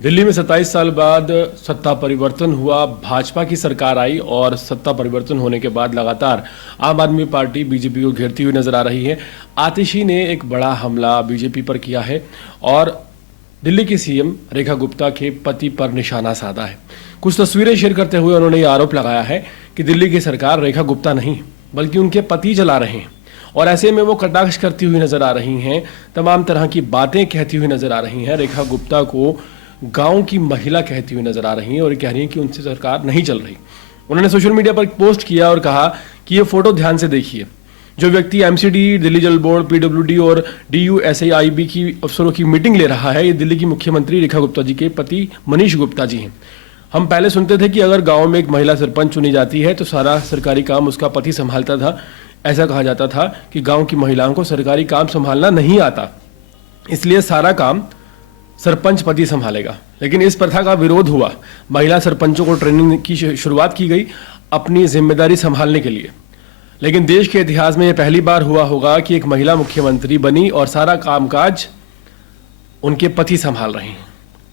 दिल्ली में 27 साल बाद सत्ता परिवर्तन हुआ, भाजपा की सरकार आई और सत्ता परिवर्तन होने के बाद लगातार आम आदमी पार्टी बीजेपी को घेरती हुई नजर आ रही है। आतिशी ने एक बड़ा हमला बीजेपी पर किया है और दिल्ली की सीएम रेखा गुप्ता के पति पर निशाना साधा है। कुछ तस्वीरें शेयर करते हुए उन्होंने ये आरोप लगाया है कि दिल्ली की सरकार रेखा गुप्ता नहीं बल्कि उनके पति चला रहे हैं और ऐसे में वो कटाक्ष करती हुई नजर आ रही हैं, तमाम तरह की बातें कहती हुई नजर आ रही हैं। रेखा गुप्ता को गांव की महिला कहती हुई नजर आ रही हैं और कह रही हैं कि उनसे सरकार नहीं चल रही। उन्होंने सोशल मीडिया पर पोस्ट किया और कहा कि ये फोटो ध्यान से देखिए। जो व्यक्ति एमसीडी, दिल्ली जल बोर्ड, पीडब्ल्यूडी और डीयूएसएआईबी की अफसरों की मीटिंग ले रहा है, ये दिल्ली की मुख्यमंत्री रेखा गुप्ता जी के पति मनीष गुप्ता जी हैं। हम पहले सुनते थे कि अगर गांव में एक महिला सरपंच चुनी जाती है तो सारा सरकारी काम उसका पति संभालता था। ऐसा कहा जाता था कि गांव की महिलाओं को सरकारी काम संभालना नहीं आता, इसलिए सारा काम सरपंच पति संभालेगा। लेकिन इस प्रथा का विरोध हुआ। महिला सरपंचों को ट्रेनिंग की शुरुआत की गई अपनी जिम्मेदारी संभालने के लिए। लेकिन देश के इतिहास में यह पहली बार हुआ होगा कि एक महिला मुख्यमंत्री बनी और सारा कामकाज उनके पति संभाल रहे हैं।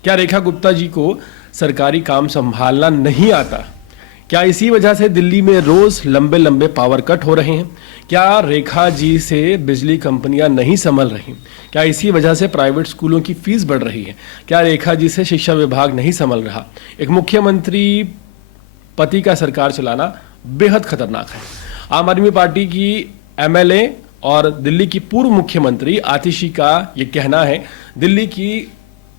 क्या रेखा गुप्ता जी को सरकारी काम संभालना नहीं आता? क्या इसी वजह से दिल्ली में रोज लंबे लंबे पावर कट हो रहे हैं? क्या रेखा जी से बिजली कंपनियां नहीं संभल रही? क्या इसी वजह से प्राइवेट स्कूलों की फीस बढ़ रही है? क्या रेखा जी से शिक्षा विभाग नहीं संभल रहा? एक मुख्यमंत्री पति का सरकार चलाना बेहद खतरनाक है। आम आदमी पार्टी की एमएलए और दिल्ली की पूर्व मुख्यमंत्री आतिशी का ये कहना है दिल्ली की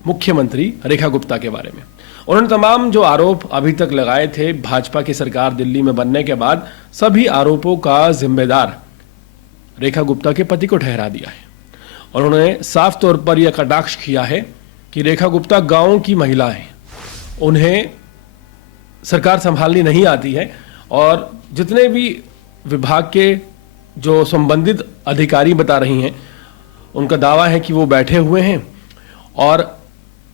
मुख्यमंत्री रेखा गुप्ता के बारे में। उन्होंने तमाम जो आरोप अभी तक लगाए थे भाजपा की सरकार दिल्ली में बनने के बाद, सभी आरोपों का जिम्मेदार रेखा गुप्ता के पति को ठहरा दिया है। और उन्होंने साफ तौर पर यह कटाक्ष किया है कि रेखा गुप्ता गांव की महिला है, उन्हें सरकार संभालनी नहीं आती है और जितने भी विभाग के जो संबंधित अधिकारी बता रही हैं उनका दावा है कि वो बैठे हुए हैं और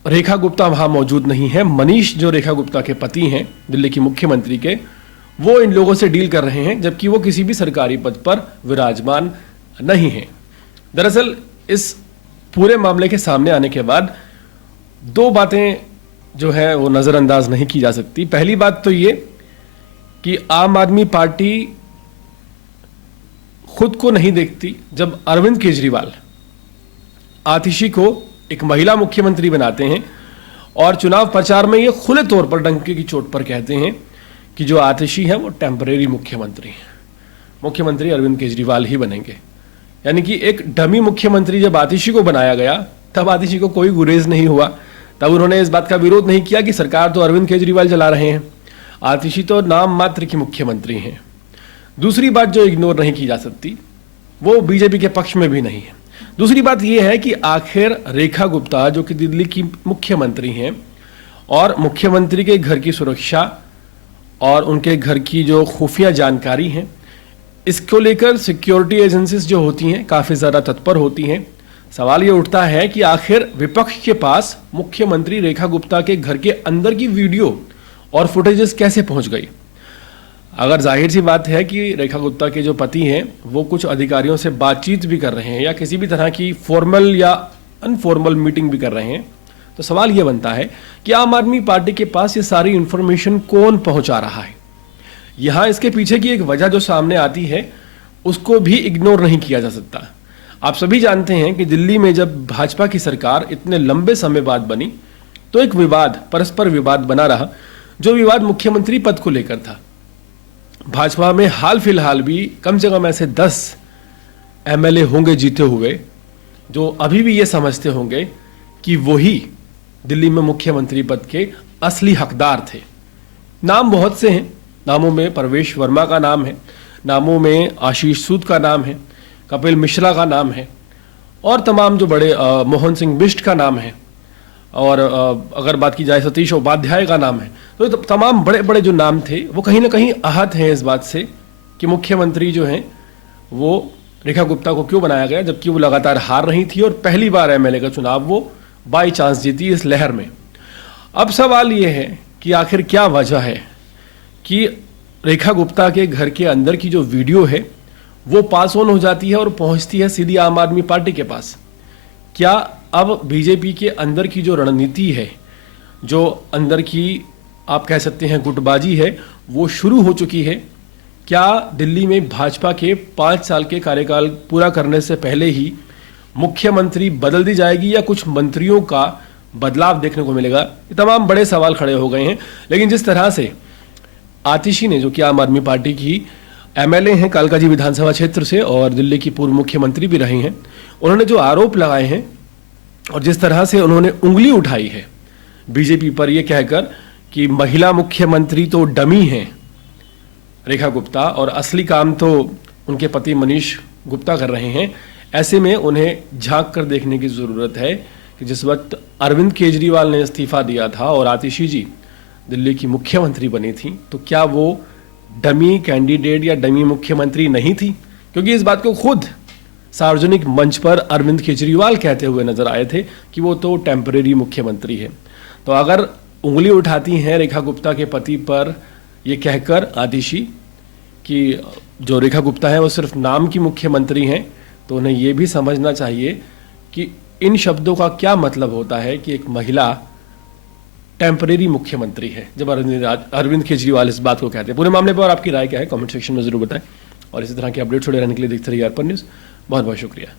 रेखा गुप्ता वहां मौजूद नहीं है। मनीष जो रेखा गुप्ता के पति हैं दिल्ली की मुख्यमंत्री के, वो इन लोगों से डील कर रहे हैं, जबकि वो किसी भी सरकारी पद पर विराजमान नहीं है। दरअसल इस पूरे मामले के सामने आने के बाद दो बातें जो है वो नजरअंदाज नहीं की जा सकती। पहली बात तो ये कि आम आदमी पार्टी खुद को नहीं देखती जब अरविंद केजरीवाल आतिशी को एक महिला मुख्यमंत्री बनाते हैं और चुनाव प्रचार में ये खुले तौर पर डंके की चोट पर कहते हैं कि जो आतिशी है वो टेम्परेरी मुख्यमंत्री है, मुख्यमंत्री अरविंद केजरीवाल ही बनेंगे। यानी कि एक डमी मुख्यमंत्री जब आतिशी को बनाया गया तब आतिशी को कोई गुरेज नहीं हुआ, तब उन्होंने इस बात का विरोध नहीं किया कि सरकार तो अरविंद केजरीवाल चला रहे हैं, आतिशी तो नाम मात्र की मुख्यमंत्री हैं। दूसरी बात जो इग्नोर नहीं की जा सकती वो बीजेपी के पक्ष में भी नहीं है। दूसरी बात यह है कि आखिर रेखा गुप्ता जो कि दिल्ली की मुख्यमंत्री हैं और मुख्यमंत्री के घर की सुरक्षा और उनके घर की जो खुफिया जानकारी है, इसको लेकर सिक्योरिटी एजेंसीज जो होती हैं काफ़ी ज़्यादा तत्पर होती हैं। सवाल ये उठता है कि आखिर विपक्ष के पास मुख्यमंत्री रेखा गुप्ता के घर के अंदर की वीडियो और फुटेजेस कैसे पहुंच गई? अगर जाहिर सी बात है कि रेखा गुप्ता के जो पति हैं वो कुछ अधिकारियों से बातचीत भी कर रहे हैं या किसी भी तरह की फॉर्मल या अनफॉर्मल मीटिंग भी कर रहे हैं, तो सवाल ये बनता है कि आम आदमी पार्टी के पास ये सारी इंफॉर्मेशन कौन पहुंचा रहा है? यहां इसके पीछे की एक वजह जो सामने आती है उसको भी इग्नोर नहीं किया जा सकता। आप सभी जानते हैं कि दिल्ली में जब भाजपा की सरकार इतने लंबे समय बाद बनी तो एक विवाद, परस्पर विवाद बना रहा, जो विवाद मुख्यमंत्री पद को लेकर था। भाजपा में हाल फिलहाल भी कम से कम ऐसे 10 एमएलए होंगे जीते हुए जो अभी भी ये समझते होंगे कि वही दिल्ली में मुख्यमंत्री पद के असली हकदार थे। नाम बहुत से हैं, नामों में परवेश वर्मा का नाम है, नामों में आशीष सूद का नाम है, कपिल मिश्रा का नाम है और तमाम जो बड़े मोहन सिंह बिष्ट का नाम है और अगर बात की जाए सतीश उपाध्याय का नाम है। तो तमाम बड़े बड़े जो नाम थे वो कहीं ना कहीं आहत हैं इस बात से कि मुख्यमंत्री जो हैं वो रेखा गुप्ता को क्यों बनाया गया, जबकि वो लगातार हार रही थी और पहली बार एमएलए का चुनाव वो बाई चांस जीती इस लहर में। अब सवाल ये है कि आखिर क्या वजह है कि रेखा गुप्ता के घर के अंदर की जो वीडियो है वो पास ऑन हो जाती है और पहुंचती है सीधी आम आदमी पार्टी के पास। क्या अब बीजेपी के अंदर की जो रणनीति है जो अंदर की आप कह सकते हैं गुटबाजी है वो शुरू हो चुकी है। क्या दिल्ली में भाजपा के 5 साल के कार्यकाल पूरा करने से पहले ही मुख्यमंत्री बदल दी जाएगी या कुछ मंत्रियों का बदलाव देखने को मिलेगा? ये तमाम बड़े सवाल खड़े हो गए हैं। लेकिन जिस तरह से आतिशी ने, जो कि आम आदमी पार्टी की एमएलए हैं कालकाजी विधानसभा क्षेत्र से और दिल्ली की पूर्व मुख्यमंत्री भी रही हैं, उन्होंने जो आरोप लगाए हैं और जिस तरह से उन्होंने उंगली उठाई है बीजेपी पर यह कहकर कि महिला मुख्यमंत्री तो डमी हैं रेखा गुप्ता और असली काम तो उनके पति मनीष गुप्ता कर रहे हैं, ऐसे में उन्हें झांक कर देखने की जरूरत है कि जिस वक्त अरविंद केजरीवाल ने इस्तीफा दिया था और आतिशी जी दिल्ली की मुख्यमंत्री बनी थी, तो क्या वो डमी कैंडिडेट या डमी मुख्यमंत्री नहीं थी? क्योंकि इस बात को खुद सार्वजनिक मंच पर अरविंद केजरीवाल कहते हुए नजर आए थे कि वो तो टेम्परेरी मुख्यमंत्री है। तो अगर उंगली उठाती हैं रेखा गुप्ता के पति पर ये कहकर आतिशी कि जो रेखा गुप्ता है वो सिर्फ नाम की मुख्यमंत्री हैं, तो उन्हें ये भी समझना चाहिए कि इन शब्दों का क्या मतलब होता है कि एक महिला टेम्परेरी मुख्यमंत्री है, जब अरविंद केजरीवाल इस बात को कहते हैं। पूरे मामले पर आपकी राय क्या है, कमेंट सेक्शन में जरूर बताएं और इसी तरह के अपडेट छोड़े रहने के लिए देखते रहिए अर्पण न्यूज़। बहुत बहुत शुक्रिया।